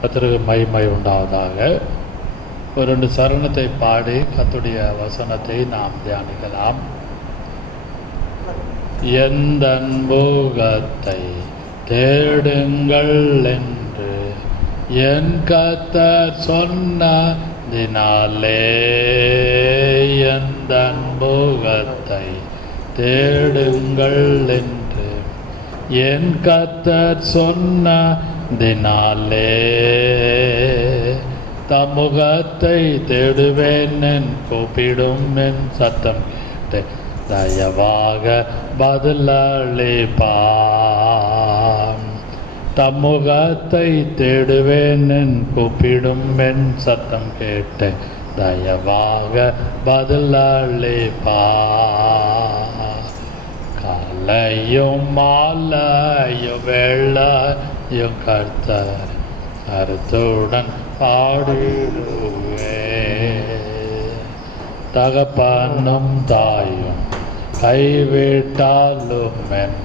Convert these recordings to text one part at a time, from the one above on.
கர்த்தருக்கு மகிமை உண்டாவதாக. ஒரு 2 சரணத்தை பாடி கர்த்தருடைய வசனத்தை நாம் தியானிக்கலாம். எந்தன் முகத்தை தேடுங்கள் என்று என் கர்த்தர் சொன்னதினாலே, எந்தன் முகத்தை தேடுங்கள் என்று என் கர்த்தர் சொன்னதினாலே, தமுகத்தை தேடுவேன் என் கூப்பிடும் என் சத்தம் கேட்டு தயவாக பதிலளிப்பான். தமுகத்தை தேடுவேன் என் கூப்பிடும் என் சத்தம் கேட்டு தயவாக பதிலளிப்பான். காலையும் மாலையும் வேளையும் கர்த்தர் கருத்துடன் பாடிடுவே. தகப்பனும் தாயும் கைவிட்டாலும் என்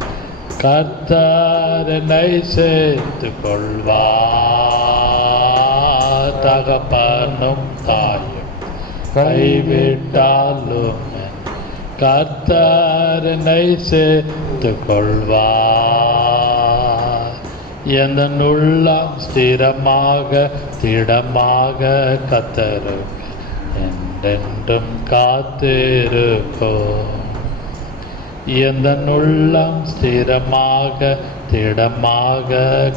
கர்த்தர் என்னை சேர்த்து கொள்வார். தகப்பனும் தாயும் கைவிட்டாலும் என் கர்த்தர் என்னை சேர்த்து கொள்வார். எந்த உள்ளம் ஸ்திரமாக திடமாக கர்த்தர் என்றென்றும் காத்திருக்கும். எந்த உள்ளம் ஸ்திரமாக திடமாக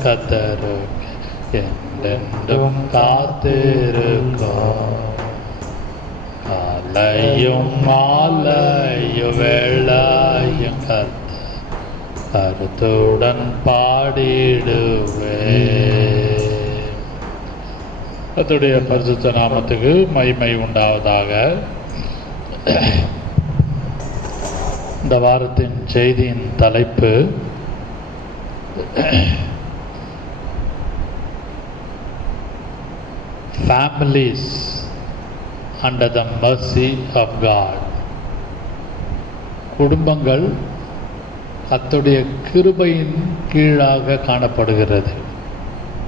கர்த்தர் என்றென்றும் காத்திருக்கும். காலையும் மாலையும் வேளையும் கர்த்தர் கருத்துடன் பாடிடுவே. கர்த்தருடைய பரிசுத்த நாமத்துக்கு மகிமை உண்டாவதாக. இந்த வாரத்தின் செய்தியின் தலைப்பு families under the mercy of God. குடும்பங்கள் கர்த்தருடைய கிருபையின் கீழாக காணப்படுகிறது.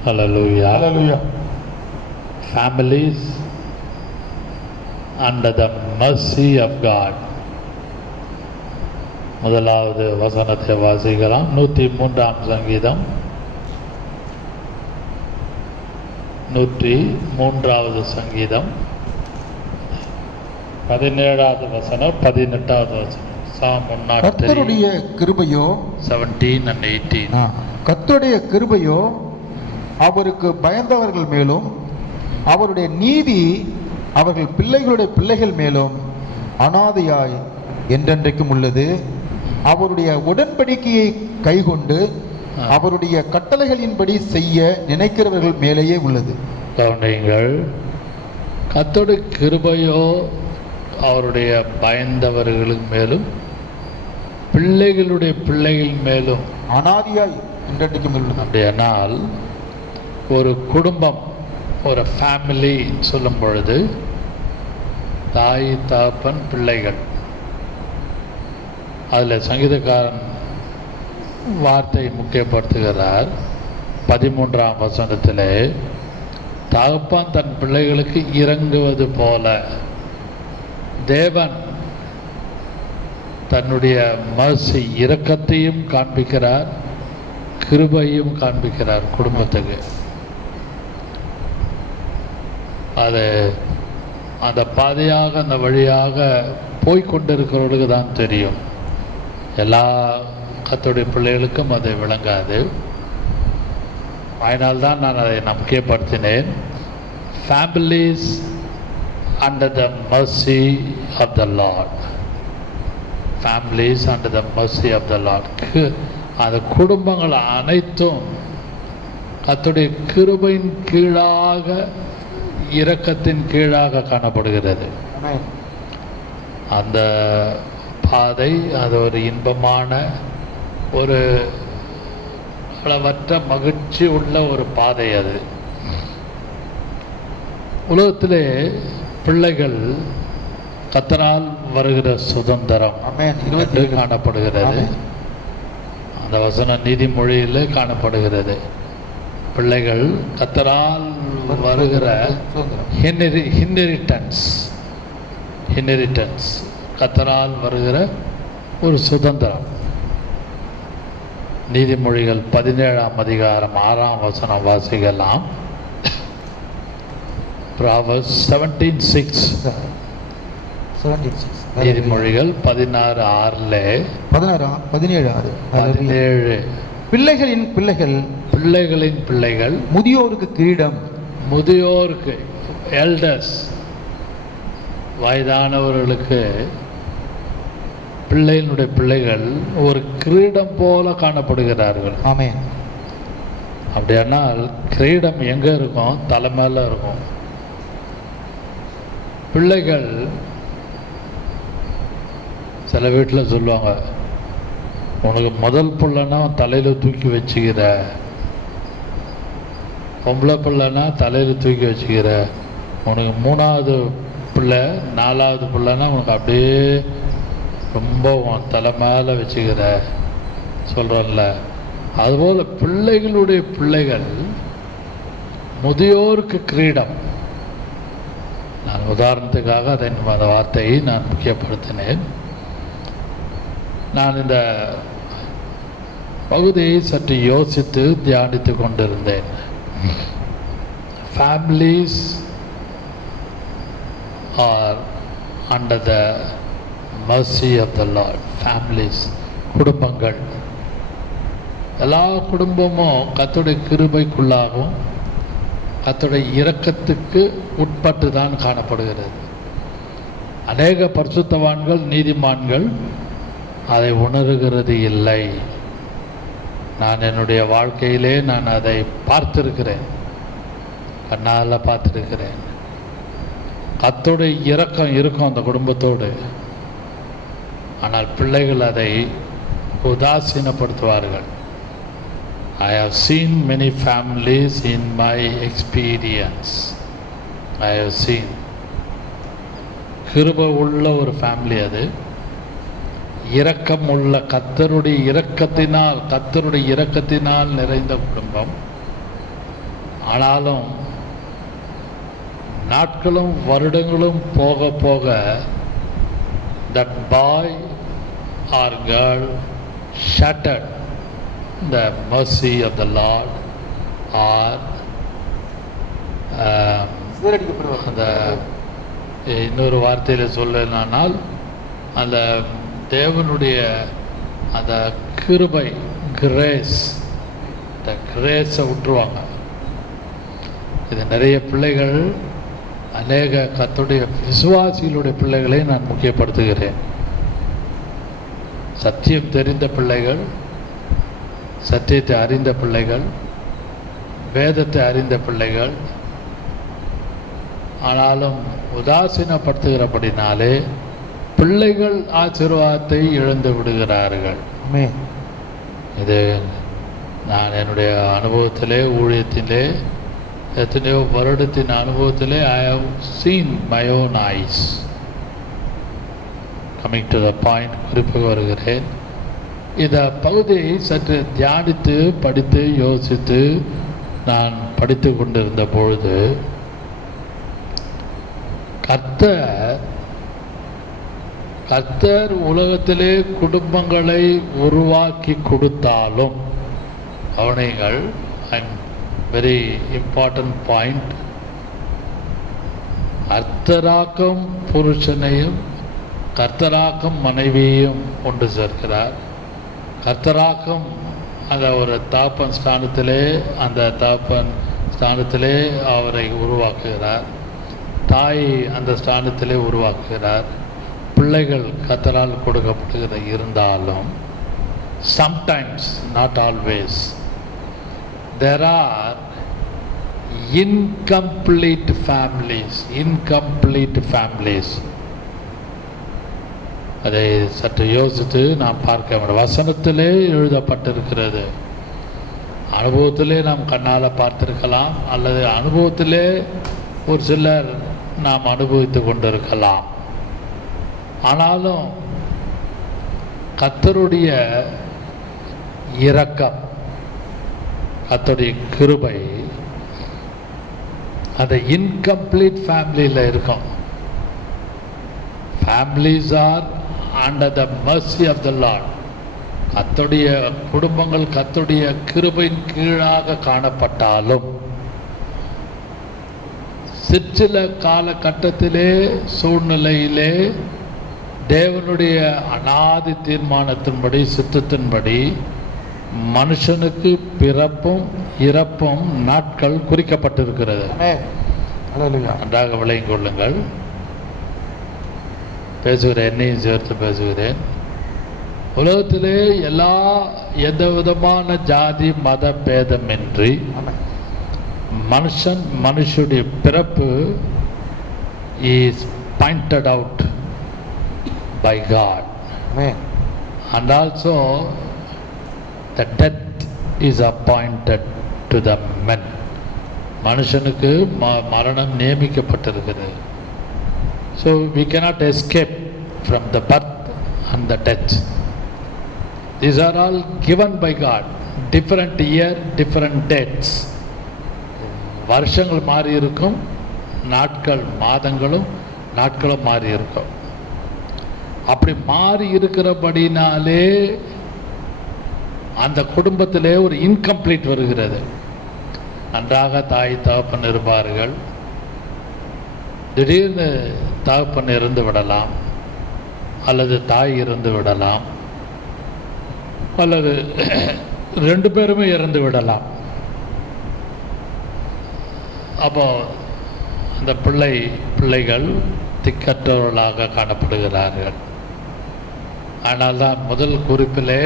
ஹல்லேலூயா, ஹல்லேலூயா. Families under the mercy of God. முதலாவது வசனத்தை வாசிக்கலாம். 103ஆம் சங்கீதம் 103வது சங்கீதம் 17வது வசனம் 18வது வசனம். கர்த்தருடைய கிருபையோ 17 and 18. கர்த்தருடைய கிருபையோ அவருக்கு பயந்தவர்கள் மேலும் அவருடைய நீதி அவர்கள் பிள்ளைகளுடைய பிள்ளைகள் மேலும் அனாதையாய் என்றென்றைக்கும் உள்ளது. அவருடைய உடன்படிக்கையை கைக்கொண்டு அவருடைய கட்டளைகளின்படி செய்ய நினைக்கிறவர்கள் மேலேயே உள்ளது. கவனியுங்கள். கர்த்தருடைய கிருபையோ அவருடைய பயந்தவர்களுக்கு மேலும் பிள்ளைகளுடைய பிள்ளைகள் மேலும் அனாதையாய் என்றென்றைக்கும் உள்ளது. அப்படியானால் ஒரு குடும்பம், ஒரு ஃபேமிலி சொல்லும் பொழுது தாய் தகப்பன் பிள்ளைகள். அதில் சங்கீதக்காரன் வார்த்தை முக்கியப்படுத்துகிறார். 13ஆம் வசனத்திலே, தகப்பன் தன் பிள்ளைகளுக்கு இறங்குவது போல தேவன் தன்னுடைய மர்சி இரக்கத்தையும் காண்பிக்கிறார், கிருபையும் காண்பிக்கிறார் குடும்பத்துக்கு. அது அந்த பாதையாக அந்த வழியாக போய்கொண்டிருக்கிறவர்களுக்கு தான் தெரியும். எல்லா கர்த்தருடைய பிள்ளைகளுக்கும் அது விளங்காது. அதனால்தான் நான் அதை நம்பிக்கைப்படுத்தினேன். Families under the mercy of the lord. Families under the mercy of the lord. அந்த குடும்பங்கள் அனைத்தும் கர்த்தருடைய கிருபையின் கீழாக இரக்கத்தின் கீழாக காணப்படுகிறது. அந்த பாதை அது ஒரு இன்பமான, ஒரு அளவற்ற மகிழ்ச்சி உள்ள ஒரு பாதை. அது உலகத்திலே பிள்ளைகள் கர்த்தரால் வருகிற சுதந்திரம் என்று காணப்படுகிறது. அந்த வசனம் நீதிமொழியில் காணப்படுகிறது. பிள்ளைகள் கர்த்தரால் வருகிற இன்ஹெரிட்டன்ஸ் கர்த்தரால் வருகிற ஒரு சுதந்திரம். நீதிமொழிகள் 17ஆம் அதிகாரம் 6ஆம் வசனம் வாசிக்கலாம். Proverbs 17:6. நீதிமொழிகள் 16:6. 17. பிள்ளைகளின் பிள்ளைகள் முதியோருக்கு கிரீடம். முதியோருக்கு, எல்டர்ஸ், வயதானவர்களுக்கு பிள்ளைகளுடைய பிள்ளைகள் ஒரு கிரீடம் போல காணப்படுகிறார்கள். ஆமென். அப்படியானால் கிரீடம் எங்க இருக்கும்? தலை மேல இருக்கும். பிள்ளைகள் சில வீட்டில் சொல்லுவாங்க, உனக்கு முதல் பிள்ளைன்னா தலையில் தூக்கி வச்சுக்கிற, பொம்பளை பிள்ளைன்னா தலையில் தூக்கி வச்சுக்கிற, உனக்கு 3வது பிள்ளை 4வது பிள்ளைன்னா உனக்கு அப்படியே ரொம்ப உன் தலை மேலே வச்சுக்கிற சொல்கிறோம்ல. அதுபோல் பிள்ளைகளுடைய பிள்ளைகள் முதியோருக்கு கிரீடம். நான் உதாரணத்துக்காக அந்த வார்த்தையை நான் முக்கியப்படுத்தினேன். நான் இந்த பகுதியை சற்று யோசித்து தியானித்து கொண்டிருந்தேன். Families are under the mercy of the Lord. Families, குடும்பங்கள், எல்லா குடும்பமும் கர்த்தருடைய கிருபைக்குள்ளாகவும் கர்த்தருடைய இரக்கத்துக்கு உட்பட்டு தான் காணப்படுகிறது. அநேக பரிசுத்தவான்கள், நீதிமான்கள் அதை உணர்கிறது இல்லை. நான் என்னுடைய வாழ்க்கையிலே நான் அதை பார்த்திருக்கிறேன், கண்ணால் பார்த்திருக்கிறேன். கர்த்தருடைய இரக்கம் இருக்கும் அந்த குடும்பத்தோடு, ஆனால் பிள்ளைகள் அதை உதாசீனப்படுத்துவார்கள். I have seen many families in my experience. I have seen. கிருபை உள்ள ஒரு ஃபேமிலி அது, இரக்கம் உள்ள கர்த்தருடைய இரக்கத்தினால் நிறைந்த குடும்பம். ஆனாலும் நாட்களும் வருடங்களும் போக போக that boy or girl shattered the mercy of the Lord, or அந்த இன்னொரு வார்த்தையில் சொல்லனால் அந்த தேவனுடைய அந்த கிருபை, கிரேஸ், இந்த கிரேஸை விட்டுருவாங்க. இது நிறைய பிள்ளைகள், அநேக கர்த்தருடைய விசுவாசிகளுடைய பிள்ளைகளை நான் முக்கியப்படுத்துகிறேன். சத்தியம் தெரிந்த பிள்ளைகள், சத்தியத்தை அறிந்த பிள்ளைகள், வேதத்தை அறிந்த பிள்ளைகள், ஆனாலும் உதாசீனப்படுத்துகிறபடினாலே பிள்ளைகள் ஆசீர்வாதத்தை இழந்து விடுகிறார்கள். இது நான் என்னுடைய அனுபவத்திலே, ஊழியத்திலே, எத்தனையோ வருடத்தின் அனுபவத்திலே I have seen my own eyes. Coming to the point, குறிப்பாக வருகிறேன். இந்த பகுதியை சற்று தியானித்து படித்து யோசித்து நான் படித்து கொண்டிருந்த பொழுது கர்த்தர் உலகத்திலே குடும்பங்களை உருவாக்கி கொடுத்தாலும், கவனிங்கள், வெரி இம்பார்ட்டன்ட் பாயிண்ட், கர்த்தராக்கும் புருஷனையும் கர்த்தராக்கும் மனைவியையும் கொண்டு சேர்க்கிறார். கர்த்தராக்கும் அந்த ஒரு தாப்பன் ஸ்தானத்திலே, அந்த தாப்பன் ஸ்தானத்திலே அவரை உருவாக்குகிறார். தாய் அந்த ஸ்தானத்திலே உருவாக்குகிறார். பிள்ளைகள் கர்த்தரால் கொடுக்கப்படுகிற இருந்தாலும் sometimes, not always, there are incomplete families. அதை சற்று யோசித்து நாம் பார்க்க வேண்டும். வசனத்திலே எழுதப்பட்டிருக்கிறது. அனுபவத்திலே நாம் கண்ணால் பார்த்திருக்கலாம், அல்லது அனுபவத்திலே ஒரு சிலர் நாம் அனுபவித்து கொண்டிருக்கலாம். ஆனாலும் கர்த்தருடைய இரக்கம், கர்த்தருடைய கிருபை அந்த இன்கம்ப்ளீட் ஃபேமிலியில் இருக்கும். Families are under the mercy of the Lord. கர்த்தருடைய குடும்பங்கள் கர்த்தருடைய கிருபையின் கீழாக காணப்பட்டாலும் சிற்சில காலகட்டத்திலே சூழ்நிலையிலே தேவனுடைய அநாதி தீர்மானத்தின்படி சித்தத்தின்படி மனுஷனுக்கு பிறப்பும் இறப்பும் நாட்கள் குறிக்கப்பட்டிருக்கிறது. நன்றாக விளங்கிக் கொள்ளுங்கள். பேசுகிறேன், என்னையும் சேர்த்து பேசுகிறேன். உலகத்திலே எந்த விதமான ஜாதி மத பேதமின்றி மனுஷனுடைய பிறப்பு is pointed out by God. Amen. And also the death is appointed to the men. மனுஷனுக்கு மரணம் நியமிக்கப்பட்டிருக்கிறது. So we cannot escape from the birth and the death. These are all given by God. Different year, different dates. வருஷங்கள் மாறி இருக்கும், நாட்கள் மாதங்களும் நாட்களும் மாறி இருக்கும். அப்படி மாறி இருக்கிறபடினாலே அந்த குடும்பத்திலே ஒரு இன்கம்ப்ளீட் வருகிறது. நன்றாக தாய் தகப்பன் இருப்பார்கள், திடீர்னு தகப்பன் இருந்து விடலாம், அல்லது தாய் இருந்து விடலாம், அல்லது ரெண்டு பேருமே இறந்து விடலாம். அப்போ அந்த பிள்ளைகள் திக்கற்றவர்களாக காணப்படுகிறார்கள். ஆனால் தான் முதல் குறிப்பிலே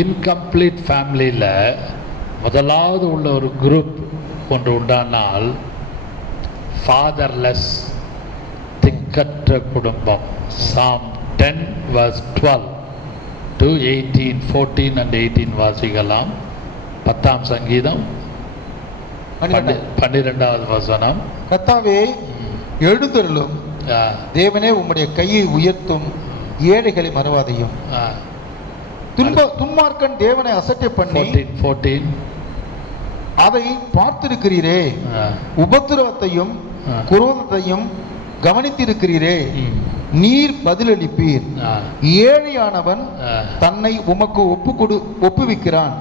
இன்கம்ப்ளீட் ஃபேமிலியில் முதலாவது உள்ள ஒரு குரூப் ஒன்று உண்டானால் ஃபாதர்லெஸ், திக்கற்ற குடும்பம். Psalm 10 verse 12 to 18, 14 and 18 வாசிக்கலாம். 10ஆம் சங்கீதம் 12வது வசனம். கர்த்தாவே எழுந்தருளும், தேவனே உம்முடைய கையை உயர்த்தும், ஏழைகளை மறவாதையும். துன்மார்க்கன் தேவனை அசட்டை பண்ணி 14 அதை பார்த்திருக்கிறீரே, உபத்திரவத்தையும் குரோதத்தையும் கவனித்திருக்கிறீரே, நீர் பதிலளிப்பீர். ஏழையானவன் தன்னை உமக்கு ஒப்புவிக்கிறான்,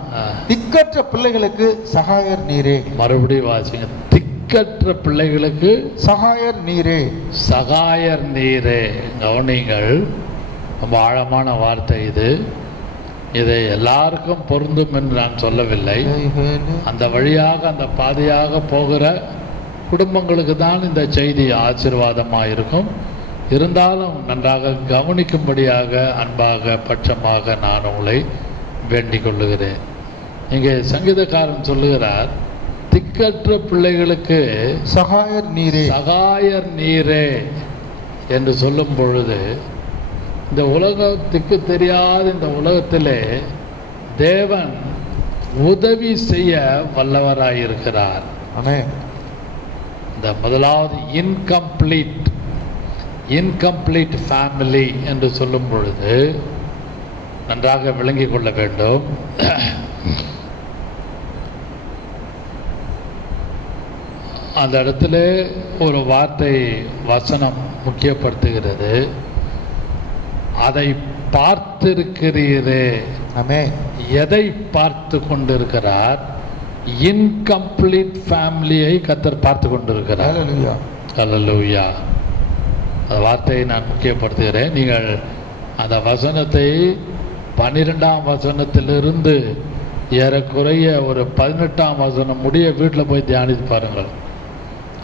திக்கற்ற பிள்ளைகளுக்கு சகாயர் நீரே. மறுபடியும் வாசிங்க. திக்கற்ற பிள்ளைகளுக்கு சகாயர் நீரே. சகாயர் நீரே. கவனிங்கள், ரொம்ப ஆழமான வார்த்தை இது. இதை எல்லாருக்கும் பொருந்தும் என்று நான் சொல்லவில்லை. அந்த வழியாக அந்த பாதையாக போகிற குடும்பங்களுக்கு தான் இந்த செய்தி ஆசீர்வாதமாக இருக்கும். இருந்தாலும் நன்றாக கவனிக்கும்படியாக அன்பாக பட்சமாக நான் உங்களை வேண்டிக் கொள்ளுகிறேன். இங்கே சங்கீதக்காரன் சொல்லுகிறார், திக்கற்ற பிள்ளைகளுக்கு சகாயர் நீரே, சகாயர் நீரே என்று சொல்லும் பொழுது, இந்த உலகத்துக்கு தெரியாத இந்த உலகத்திலே தேவன் உதவி செய்ய வல்லவராயிருக்கிறார். இந்த முதலாவது இன்கம்ப்ளீட் ஃபேமிலி என்று சொல்லும் பொழுது நன்றாக விளங்கிக் கொள்ள வேண்டும். அந்த இடத்துல ஒரு வார்த்தை வசனம் முக்கியப்படுத்துகிறது. அதை பார்த்திருக்கிறீரே. எதை பார்த்து கொண்டிருக்கிறார்? இன்கம்ப்ளீட் ஃபேமிலியை கர்த்தர் பார்த்து கொண்டிருக்கிறார். ஹல்லேலூயா. அந்த வார்த்தையை நான் முக்கியப்படுத்துகிறேன். நீங்கள் அந்த வசனத்தை 12ஆம் வசனத்திலிருந்து ஏறக்குறைய ஒரு 18ஆம் வசனம் முடிய வீட்டில் போய் தியானித்து பாருங்கள்.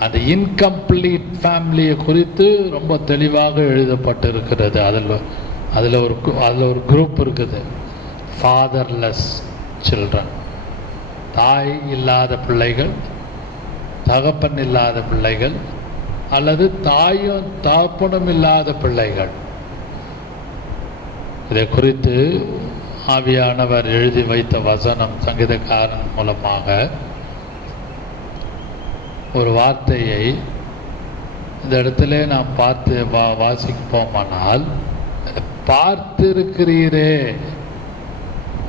அந்த இன்கம்ப்ளீட் ஃபேமிலியை குறித்து ரொம்ப தெளிவாக எழுதப்பட்டிருக்கிறது. அதில் ஒரு குரூப் இருக்குது, ஃபாதர்லெஸ் சில்ட்ரன். தாய் இல்லாத பிள்ளைகள், தகப்பன் இல்லாத பிள்ளைகள், அல்லது தாயும் தகப்பனும் இல்லாத பிள்ளைகள். இதை குறித்து ஆவியானவர் எழுதி வைத்த வசனம் சங்கீதக்காரன் மூலமாக ஒரு வார்த்தையை இந்த இடத்துல நாம் பார்த்து வாசிப்போமானால், பார்த்திருக்கிறீரே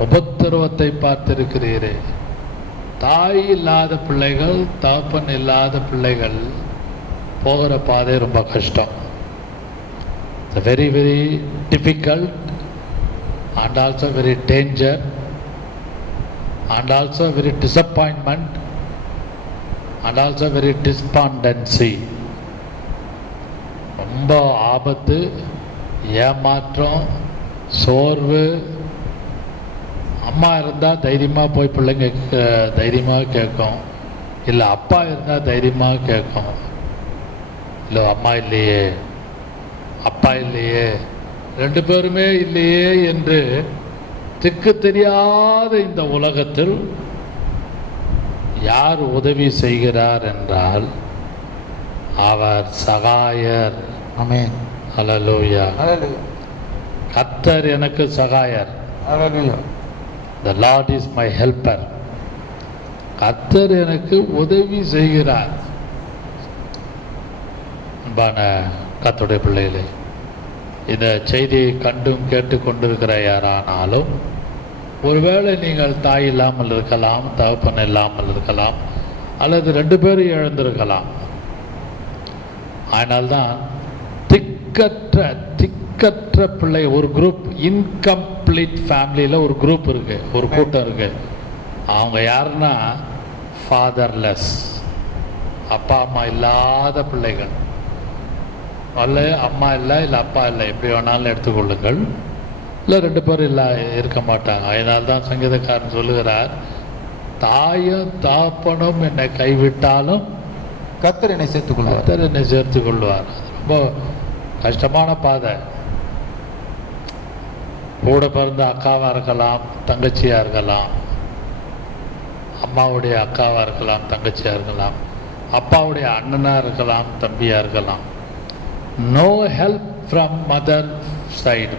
உபத்திரவத்தை பார்த்திருக்கிறீரே. தாய் இல்லாத பிள்ளைகள், தகப்பன் இல்லாத பிள்ளைகள் போகிற பாதை ரொம்ப கஷ்டம். Very very difficult and also very danger and also very disappointment and also very despondency. ரொம்ப ஆபத்து, ஏமாற்றம், சோர்வு. அம்மா இருந்தால் தைரியமாக போய் பிள்ளைங்க தைரியமாக கேட்கும், இல்லை அப்பா இருந்தால் தைரியமாக கேட்கும். இல்லை அம்மா இல்லையே, அப்பா இல்லையே, ரெண்டு பேருமே இல்லையே என்று திக்கு தெரியாத இந்த உலகத்தில் யார் உதவி செய்கிறார் என்றால் அவர் சகாயர். ஆமென். ஹல்லேலூயா. ஹல்லேலூயா. கர்த்தர் எனக்கு சகாயர். ஹல்லேலூயா. The Lord is my helper. கர்த்தர் எனக்கு உதவி செய்கிறார். அன்பான கர்த்தருடைய பிள்ளைகளே, இந்த செய்தியை கண்டும் கேட்டு கொண்டிருக்கிற யாரானாலும், ஒருவேளை நீங்கள் தாய் இல்லாமல் இருக்கலாம், தகப்பன் இல்லாமல் இருக்கலாம், அல்லது ரெண்டு பேரும் இழந்திருக்கலாம். அதனால்தான் திக்கற்ற பிள்ளை ஒரு குரூப், இன்கம்ப்ளீட் ஃபேமிலியில் ஒரு குரூப் இருக்கு, ஒரு கூட்டம் இருக்கு. அவங்க யாருன்னா ஃபாதர்லெஸ், அப்பா அம்மா இல்லாத பிள்ளைகள். அல்ல அம்மா இல்லை, இல்லை அப்பா இல்லை, எப்படி வேணாலும் எடுத்துக்கொள்ளுங்கள். இல்லை ரெண்டு பேரும் இல்லை இருக்க மாட்டாங்க. அதனால்தான் சங்கீதக்காரன் சொல்லுகிறார், தாயும் தாப்பனும் என்னை கைவிட்டாலும் கர்த்தர் என்னை சேர்த்துக் கொள்வார். கர்த்தர் என்னை சேர்த்து கொள்வார். ரொம்ப கஷ்டமான பாதை. கூட பிறந்த அக்காவாக இருக்கலாம், தங்கச்சியாக இருக்கலாம், அம்மாவுடைய அக்காவாக இருக்கலாம், தங்கச்சியாக இருக்கலாம், அப்பாவுடைய அண்ணனாக இருக்கலாம், தம்பியாக இருக்கலாம். No help from mother side,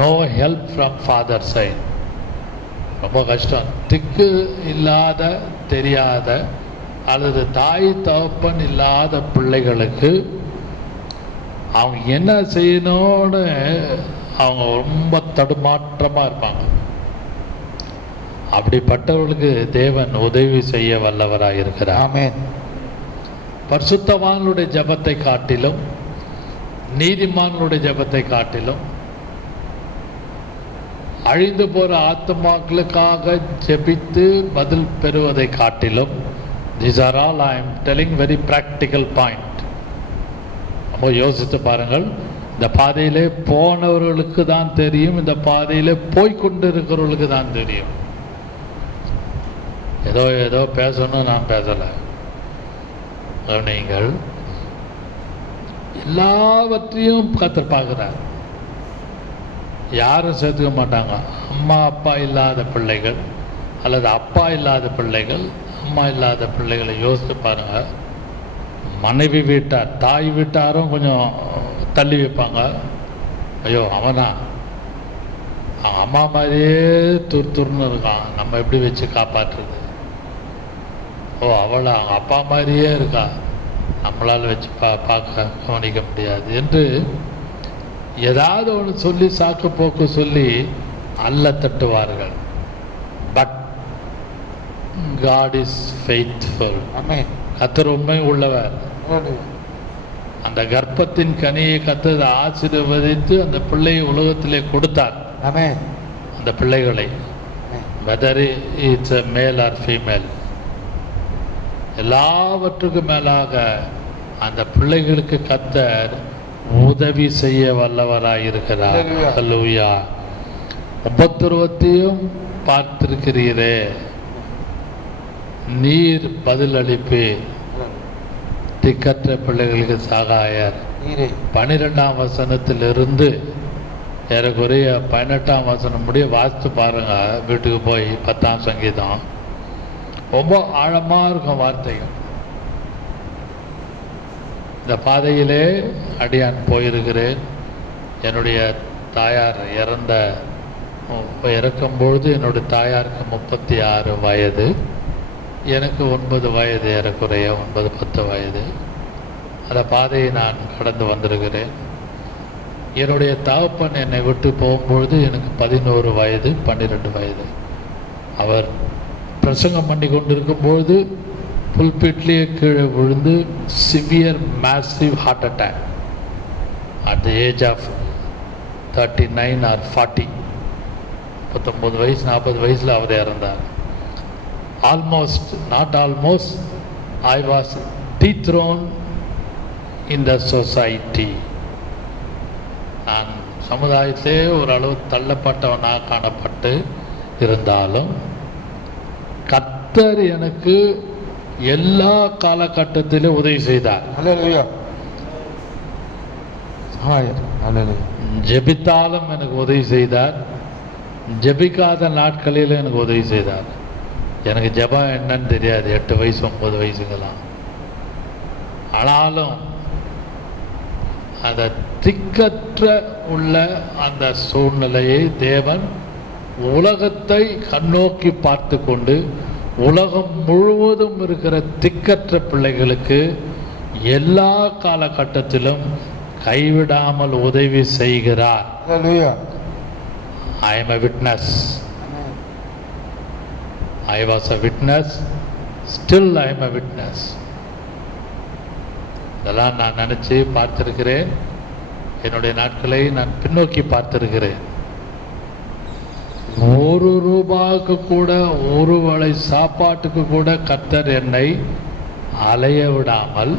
no help from father side. ரொம்ப கஷ்டம். திக்கு இல்லாத, தெரியாத அல்லது தாய் தகப்பன் இல்லாத பிள்ளைகளுக்கு அவங்க என்ன செய்யணும்னு அவங்க ரொம்ப தடுமாற்றமாக இருப்பாங்க. அப்படிப்பட்டவர்களுக்கு தேவன் உதவி செய்ய வல்லவராக இருக்கிறார். ஆமென். பரிசுத்தவான்களுடைய ஜெபத்தை காட்டிலும், நீதிமான்களுடைய ஜெபத்தை காட்டிலும், அழிந்து போகிற ஆத்மாக்களுக்காக ஜெபித்து பதில் பெறுவதை காட்டிலும், these are all I am telling very practical point. ரொம்ப யோசித்து பாருங்கள். இந்த பாதையிலே போனவர்களுக்கு தான் தெரியும், இந்த பாதையிலே போய்கொண்டு இருக்கிறவர்களுக்கு தான் தெரியும். ஏதோ பேசணும், நான் பேசலை. நீங்கள் எல்லாவற்றையும் கர்த்தர் பார்க்கிறார். யாரும் சேர்த்துக்க மாட்டாங்க. அம்மா அப்பா இல்லாத பிள்ளைகள் அல்லது அப்பா இல்லாத பிள்ளைகள், அம்மா இல்லாத பிள்ளைகளை யோசித்து பாருங்க. மனைவி வீட்டார், தாய் வீட்டாரும் கொஞ்சம் தள்ளி வைப்பாங்க. ஐயோ அவனா அவன் அம்மா மாதிரியே துருன்னு இருக்கான், நம்ம எப்படி வச்சு காப்பாற்றுறது? ஓ அவளை அவங்க அப்பா மாதிரியே இருக்கா, நம்மளால் வச்சு பார்க்க கவனிக்க முடியாது என்று ஏதாவது ஒன்று சொல்லி சாக்கு போக்கு சொல்லி அல்ல தட்டுவார்கள். But God is faithful. Amen. கர்த்தர் உண்மை உள்ளவர். அந்த கர்ப்பத்தின் கனியை கர்த்தர் ஆசீர்வதித்து அந்த பிள்ளையை உலகத்திலே கொடுத்தார். ஆமென். அந்த பிள்ளைகளை whether it's a male or female, எல்லாவற்றுக்கும் மேலாக அந்த பிள்ளைகளுக்கு கர்த்தர் உதவி செய்ய வல்லவராயிருக்கிறார். ஹல்லேலூயா. உபத்திரவத்தையும் பார்த்திருக்கிறீரே, நீர் பதில் அளிப்பீர், திக்கற்ற பிள்ளைகளுக்கு சகாயர். 12ஆம் வசனத்திலிருந்து ஏறக்குறைய 18ஆம் வசனம் முடிய வாசித்து பாருங்க. வீட்டுக்கு போய் 10ஆம் சங்கீதம் ரொம்ப ஆழமாக இருக்கும் வார்த்தைகள். இந்த பாதையிலே அடியான் போயிருக்கிறேன். என்னுடைய தாயார் இறக்கும்பொழுது என்னுடைய தாயாருக்கு 36 வயது, எனக்கு 9 வயது, ஏறக்குறைய 9-10 வயது. அந்த பாதையை நான் கடந்து வந்திருக்கிறேன். என்னுடைய தகப்பன் என்னை விட்டு போகும்பொழுது எனக்கு 11 வயது 12 வயது. அவர் பிரசங்கம் பண்ணி கொண்டிருக்கும்பொழுது புல்பிட்லேயே கீழே விழுந்து severe massive heart attack at the age of 39 or 40. 39 வயசு 40 வயசில் அவர் இறந்தார். Almost I was dethroned in the society. நான் சமுதாயத்திலே ஓரளவு தள்ளப்பட்டவனாக காணப்பட்டு இருந்தாலும் கர்த்தர் எனக்கு எல்லா காலகட்டத்திலும் உதவி செய்தார். ஹalleluya. ஹalleluya. ஜெபித்தாலும் எனக்கு உதவி செய்தார், ஜெபிக்காத நாட்களில் எனக்கு உதவி செய்தார். எனக்கு ஜெபம் என்னன்னு தெரியாது, 8 வயசு 9 வயசுங்கெல்லாம். ஆனாலும் அந்த திக்கற்ற உள்ள அந்த சூழ்நிலையை தேவன் உலகத்தை கண்ணோக்கி பார்த்து கொண்டு உலகம் முழுவதும் இருக்கிற திக்கற்ற பிள்ளைகளுக்கு எல்லா காலகட்டத்திலும் கைவிடாமல் உதவி செய்கிறார். Hallelujah. I am a witness. I was a witness. Still I am a witness. இதெல்லாம் நான் நினச்சி பார்த்திருக்கிறேன். என்னுடைய நாட்களை நான் பின்னோக்கி பார்த்திருக்கிறேன். ₹1 கூட ஒரு வேளை சாப்பாட்டுக்கு கூட கர்த்தர் என்னை அலைய விடாமல்,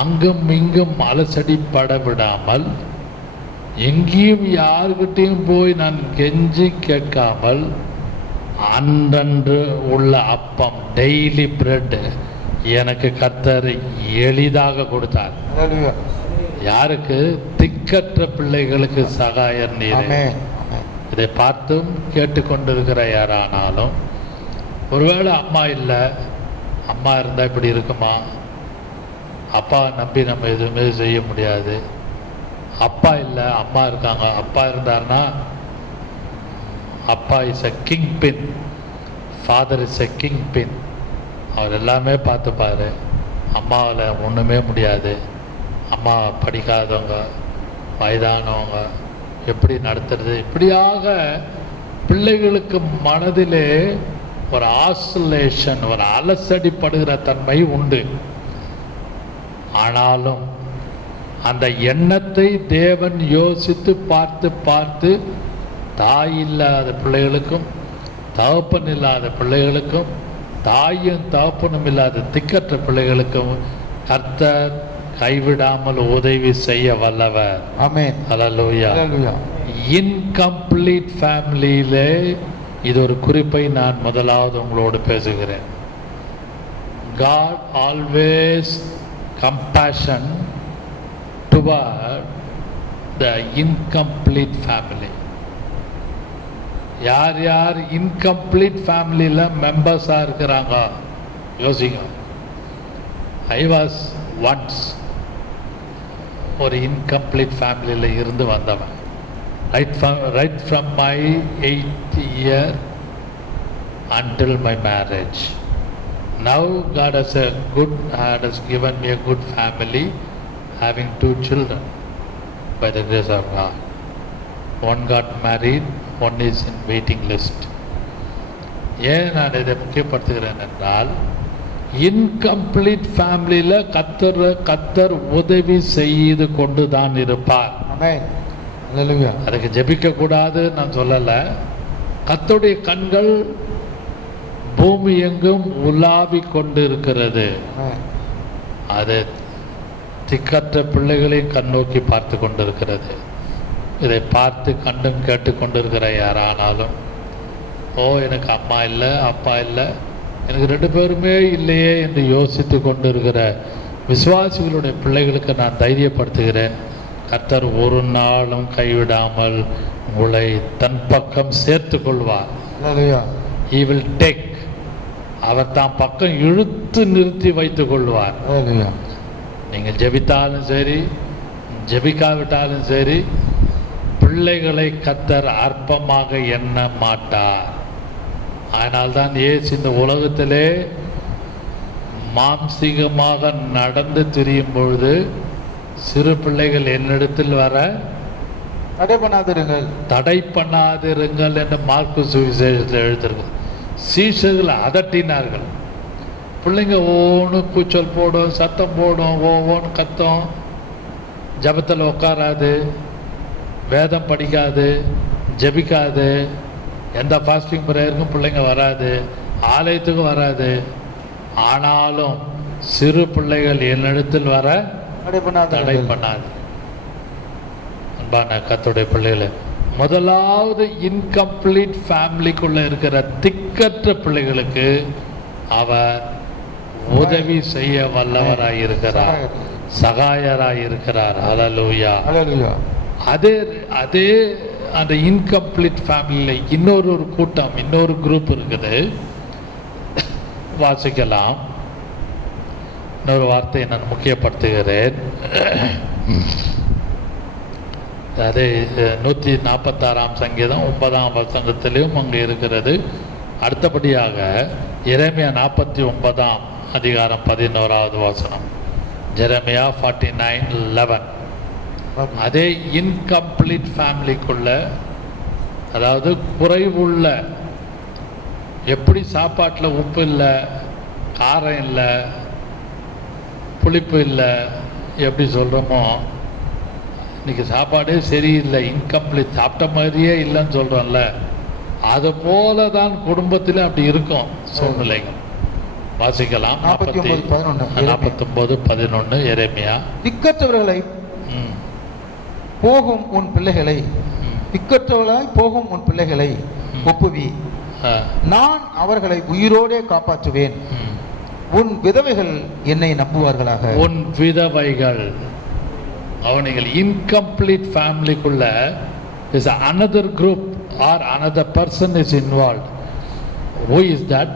அங்கும் இங்கும் அலசடிப்பட விடாமல், எங்கேயும் யாருக்கிட்டையும் போய் நான் கெஞ்சி கேட்காமல் அன்றன்று உள்ள அப்பம், டெய்லி பிரெட் எனக்கு கர்த்தர் எளிதாக கொடுத்தார். Hallelujah. யாருக்கு? திக்கற்ற பிள்ளைகளுக்கு சகாயர் நீரே. Amen. இதை பார்த்தும் கேட்டுக்கொண்டிருக்கிற யாரானாலும், ஒருவேளை அம்மா இல்லை, அம்மா இருந்தால் இப்படி இருக்குமா, அப்பா நம்பி நம்ம எதுவுமே செய்ய முடியாது, அப்பா இல்லை அம்மா இருக்காங்க, அப்பா இருந்தாருன்னா அப்பா is a kingpin, father is a kingpin, அவர் எல்லாமே பார்த்துப்பாரு. அம்மாவில் ஒன்றுமே முடியாது. அம்மா படிக்காதவங்க, வயதானவங்க எப்படி நடத்துறது, இப்படியாக பிள்ளைகளுக்கு மனதிலே ஒரு ஆசோலேஷன், ஒரு அலசடிப்படுகிற தன்மை உண்டு. ஆனாலும் அந்த எண்ணத்தை தேவன் யோசித்து பார்த்து பார்த்து தாய் இல்லாத பிள்ளைகளுக்கும் தகப்பன் இல்லாத பிள்ளைகளுக்கும் தாயும் தகப்பனும் இல்லாத திக்கற்ற பிள்ளைகளுக்கும் கர்த்தர் கைவிடாமல் உதவி செய்ய வல்லவர். Amen. ஹல்லேலூயா. Hallelujah. இன்கம்ப்ளீட் ஃபேமிலியிலே இது ஒரு குறிப்பை நான் முதலாவது உங்களோடு பேசுகிறேன். God always compassion toward the incomplete family. யார் யார் இன்கம்ப்ளீட் ஃபேமிலியில் மெம்பர்ஸாக இருக்கிறாங்க யோசிங்க. ஐ வாஸ் ஒன்ஸ் ஒரு இன்கம்ப்ளீட் ஃபேமிலியில் இருந்து வந்தவன். Right from my 8th year until my marriage. Now God has given me a good family, having 2 children by the grace of God. One got married, one is in waiting list. ஏன் நான் இதை முக்கியப்படுத்துகிறேன் என்றால், incomplete ஃபேமிலியில் கர்த்தர் உதவி செய்து கொண்டு தான் இருப்பார். Amen. Hallelujah. அதுக்கு ஜெபிக்கக்கூடாது நான் சொல்லலை. கர்த்தருடைய கண்கள் பூமி எங்கும் உலாவிக் கொண்டு இருக்கிறது. Amen. அது திக்கற்ற பிள்ளைகளையும் கண்ணோக்கி பார்த்து கொண்டிருக்கிறது. இதை பார்த்து கண்டும் கேட்டு கொண்டிருக்கிற யாரானாலும், எனக்கு அம்மா இல்லை அப்பா இல்லை, எனக்கு 2 பேருமே இல்லையே என்று யோசித்து கொண்டு இருக்கிற விசுவாசிகளுடைய பிள்ளைகளுக்கு நான் தைரியப்படுத்துகிறேன். கர்த்தர் ஒரு நாளும் கைவிடாமல் உங்களை தன் பக்கம் சேர்த்து கொள்வார். Hallelujah. He will take, அவர் தான் பக்கம் இழுத்து நிறுத்தி வைத்துக் கொள்வார். Hallelujah. நீங்கள் ஜெபித்தாலும் சரி ஜெபிக்காவிட்டாலும் சரி, பிள்ளைகளை கர்த்தர் அற்பமாக எண்ண மாட்டார். அதனால்தான் இயேசு இந்த சிறு பிள்ளைகள் என்னிடத்தில் வர தடை பண்ணாதிருங்கள். தடை பண்ணாதிருங்கள் என்று மார்க்கு சுவிசேஷத்தில் எழுதிருக்கு. சீஷர்கள் அதட்டினார்கள். பிள்ளைங்க ஓன்னு கூச்சல் போடும், சத்தம் போடும், ஓன்னு கத்தும், ஜபத்தில் உட்காராது, வேதம் படிக்காது, ஜபிக்காது, எந்த ஃபாஸ்டிங் ப்ரேயருக்கும் பிள்ளைங்க வராது, ஆலயத்துக்கும் வராது. ஆனாலும் சிறு பிள்ளைகள் என்னிடத்தில் வர தடை பண்ணாது. அன்பான கர்த்தருடைய பிள்ளைகளை, முதலாவது இன்கம்ப்ளீட் ஃபேமிலிக்குள்ள இருக்கிற திக்கற்ற பிள்ளைகளுக்கு அவர் உதவி செய்ய வல்லவராய் இருக்கிறார், சகாயராய் இருக்கிறார். ஹல்லேலூயா. அதே அதே அந்த இன்கம்ப்ளீட் ஃபேமிலியில் இன்னொரு கூட்டம், இன்னொரு குரூப் இருக்குது. வாசிக்கலாம். இன்னொரு வார்த்தையை நான் முக்கியப்படுத்துகிறேன். அதே 146ஆம் சங்கீதம் 9ஆம் வசனத்திலும் அங்கே இருக்கிறது. அடுத்தபடியாக எரேமியா 49ஆம் அதிகாரம் 11வது வசனம். ஜெரமியா 49:11. அதே இன்கம்ப்ளீட் ஃபேமிலிக்குள்ள, அதாவது குறைவுள்ள, எப்படி சாப்பாட்டில் உப்பு இல்லை, காரம் இல்லை, புளிப்பு இல்லை, எப்படி சொல்கிறோமோ, இன்றைக்கி சாப்பாடே சரியில்லை, இன்கம்ப்ளீட், சாப்பிட்ட மாதிரியே இல்லைன்னு சொல்கிறோம்ல, அது போல தான் குடும்பத்தில் அப்படி இருக்கும் சூழ்நிலைகள். வாசிக்கலாம். 49:11 எரேமியா. திக்கற்றவர்களை போகும் உன் பிள்ளைகளை, திக்கற்றவர்களாய் போகும் உன் பிள்ளைகளை ஒப்புவி, நான் அவர்களை உயிரோடே காப்பாற்றுவேன். உன் விதவைகள் என்னை நம்புவார்களாக. உன் விதவைகள், அவனிகள் incomplete ஃபேமிலிக்குள்ள is another group or another person is involved. Who is that?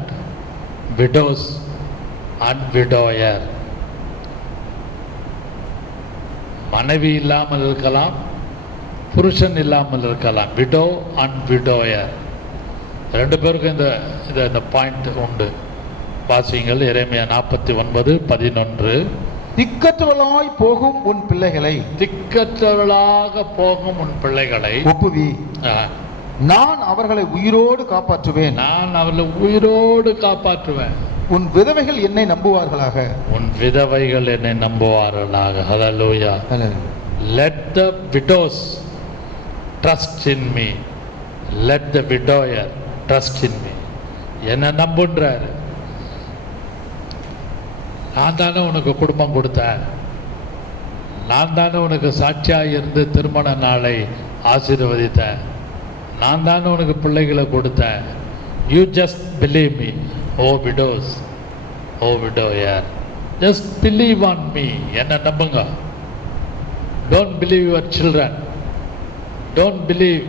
Widows and widower. மனைவி இல்லாமல் இருக்கலாம், புருஷன் இல்லாமல் இருக்கலாம். விடோ அண்ட் விடோயர் ரெண்டு பேருக்கும் இந்த பாயிண்ட் உண்டு. வாசிங்கள் எரேமியா 49:11. திக்கற்றவளாய் போகும் உன் பிள்ளைகளை, திக்கற்றவளாக போகும் உன் பிள்ளைகளை ஒப்புவி, நான் அவர்களை உயிரோடு காப்பாற்றுவேன். நான் அவர்களை உயிரோடு காப்பாற்றுவேன். உன் விதவைகள் என்னை நம்புவார்களாக. உன் விதவைகள் என்னை நம்புவார்களாக. ஹல்லேலூயா. Let the widows trust in me. Let the widower trust in me. என்ன நம்புன்றாரு. நான் தானே உனக்கு குடும்பம் கொடுத்தேன், நான் தானே உனக்கு சாட்சியாக இருந்து திருமண நாளை ஆசீர்வதித்தேன், நான் தானே உனக்கு பிள்ளைகளை கொடுத்தேன். You just believe me. Oh widows, oh widower, just believe on me. என்ன நம்புங்க. Don't believe your children, don't believe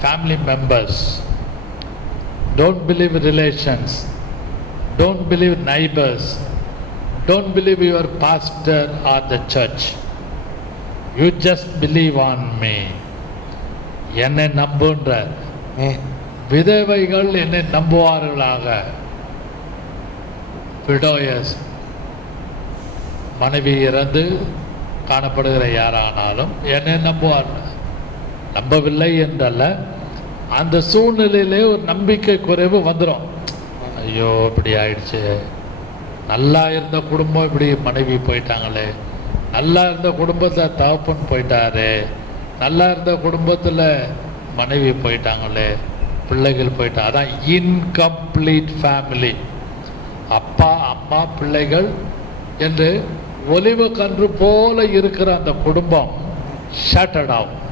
family members, don't believe relations, don't believe neighbours, don't believe your pastor or the church. You just believe on me. என்னை நம்புன்ற விதவைகள் என்னை நம்புவார்களாக. விடோயர்ஸ், மனைவி இறந்து காணப்படுகிற யாரானாலும் என்னை நம்புவார்கள். நம்பவில்லை என்றல்ல, அந்த சூழ்நிலையிலே ஒரு நம்பிக்கை குறைவு வந்துடும். ஐயோ இப்படி ஆயிடுச்சு, நல்லா இருந்த குடும்பம் இப்படி மனைவி போயிட்டாங்களே, நல்லா இருந்த குடும்பத்தில் தகப்பன் போயிட்டாரு, நல்லா இருந்த குடும்பத்தில் மனைவி போயிட்டாங்களே, பிள்ளைகள் போயிட்டா. அதான் இன்கம்ப்ளீட் ஃபேமிலி. அப்பா அம்மா பிள்ளைகள் என்று ஒலிவு கன்று போல இருக்கிற அந்த குடும்பம் ஷேட்டர்ட் ஆகும்,